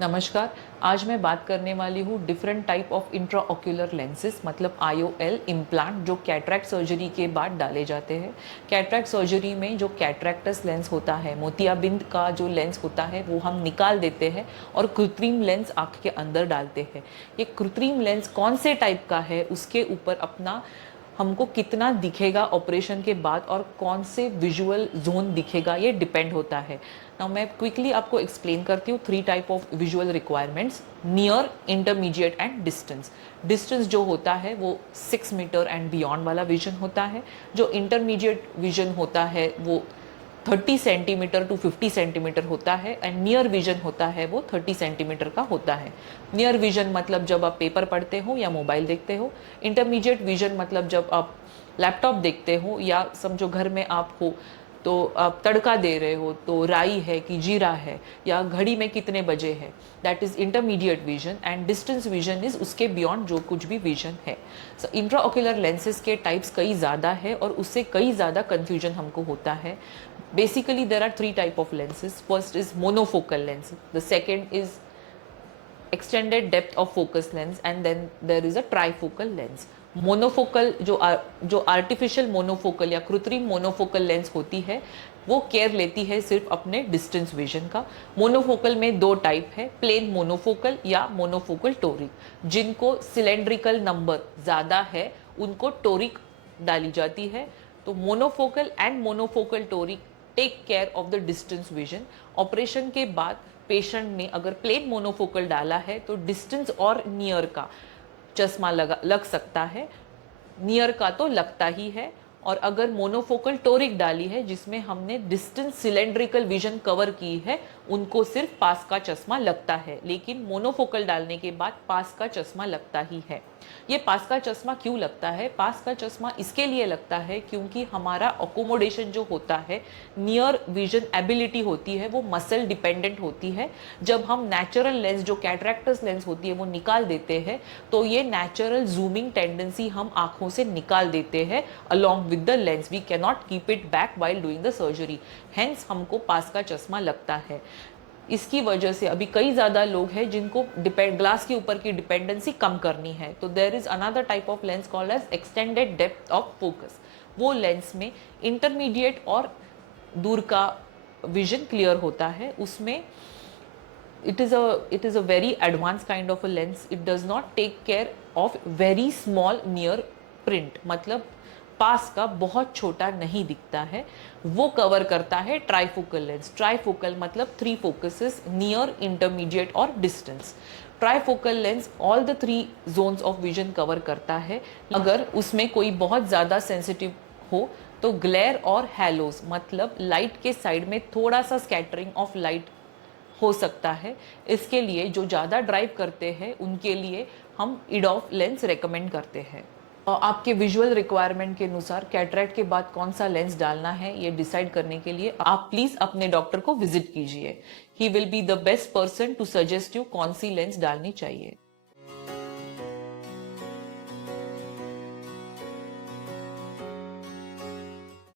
नमस्कार। आज मैं बात करने वाली हूँ different type of intraocular lenses मतलब आईओएल इम्प्लांट जो कैटरैक्ट सर्जरी के बाद डाले जाते हैं। कैटरैक्ट सर्जरी में जो कैटरैक्टस लेंस होता है, मोतियाबिंद का जो लेंस होता है वो हम निकाल देते हैं और कृत्रिम लेंस आँख के अंदर डालते हैं। ये कृत्रिम लेंस कौन से टाइप का है उसके ऊपर अपना हमको कितना दिखेगा ऑपरेशन के बाद और कौन से विजुअल जोन दिखेगा ये डिपेंड होता है। नाउ मैं क्विकली आपको एक्सप्लेन करती हूँ 3 type of visual requirements, near, intermediate and distance. Distance जो होता है वो 6 मीटर एंड बियॉन्ड वाला विजन होता है। जो इंटरमीडिएट विजन होता है वो 30 सेंटीमीटर टू 50 सेंटीमीटर होता है एंड नियर विजन होता है वो 30 सेंटीमीटर का होता है। नियर विजन मतलब जब आप पेपर पढ़ते हो या मोबाइल देखते हो। इंटरमीडिएट विजन मतलब जब आप लैपटॉप देखते हो या समझो घर में आप हो तो आप तड़का दे रहे हो तो राई है कि जीरा है या घड़ी में कितने बजे है, that is intermediate vision. And distance vision is उसके बियॉन्ड जो कुछ भी विजन है। सो इंट्राओक्यूलर लेंसेज के टाइप्स कई ज़्यादा है और उससे कई ज़्यादा कन्फ्यूजन हमको होता है। Basically, there are 3 type of lenses. First is monofocal lens. The second is extended depth of focus lens, and then there is a trifocal lens. Monofocal जो आर्टिफिशियल मोनोफोकल या कृत्रिम मोनोफोकल लेंस होती है वो care लेती है सिर्फ अपने डिस्टेंस विजन का। मोनोफोकल में 2 टाइप है, प्लेन मोनोफोकल या मोनोफोकल टोरिक। जिनको सिलेंड्रिकल नंबर ज़्यादा है उनको टोरिक डाली जाती है। तो monofocal and monofocal toric take care of the distance vision. Operation के बाद पेशेंट ने अगर प्लेन मोनोफोकल डाला है तो डिस्टेंस और नियर का चश्मा लग सकता है, नियर का तो लगता ही है। और अगर मोनोफोकल टोरिक डाली है जिसमें हमने डिस्टेंस सिलेंड्रिकल विजन कवर की है उनको सिर्फ पास का चश्मा लगता है, लेकिन मोनोफोकल डालने के बाद पास का चश्मा लगता ही है। ये पास का चश्मा क्यों लगता है? पास का चश्मा इसके लिए लगता है क्योंकि हमारा अकोमोडेशन जो होता है, नियर विजन एबिलिटी होती है वो मसल डिपेंडेंट होती है। जब हम नेचुरल लेंस जो कैटरैक्टस लेंस होती है वो निकाल देते हैं तो ये नेचुरल जूमिंग टेंडेंसी हम आंखों से निकाल देते हैं along with the lens. We can not keep it back while doing the surgery, hence हमको पास का चश्मा लगता है। इसकी वजह से अभी कई ज़्यादा लोग हैं जिनको ग्लास के ऊपर की डिपेंडेंसी कम करनी है। तो there is another type of lens called as extended depth of focus. वो लेंस में इंटरमीडिएट और दूर का विजन क्लियर होता है। उसमें it is a very advanced kind of a lens. It does not take care of very small near print, मतलब पास का बहुत छोटा नहीं दिखता है, वो कवर करता है ट्राइफोकल लेंस। ट्राइफोकल मतलब 3 फोकसेस, नियर, इंटरमीडिएट और distance. Trifocal lens all the 3 zones of vision cover करता है। अगर उसमें कोई बहुत ज़्यादा सेंसिटिव हो तो ग्लेयर और हैलोज मतलब लाइट के साइड में थोड़ा सा स्कैटरिंग ऑफ लाइट हो सकता है। इसके लिए जो ज़्यादा ड्राइव करते हैं उनके लिए हम इडॉफ लेंस रेकमेंड करते हैं। और आपके विजुअल रिक्वायरमेंट के अनुसार कैटरैक्ट के बाद कौन सा लेंस डालना है ये डिसाइड करने के लिए आप प्लीज अपने डॉक्टर को विजिट कीजिए। He will be the best person to suggest you कौन सी लेंस डालनी चाहिए।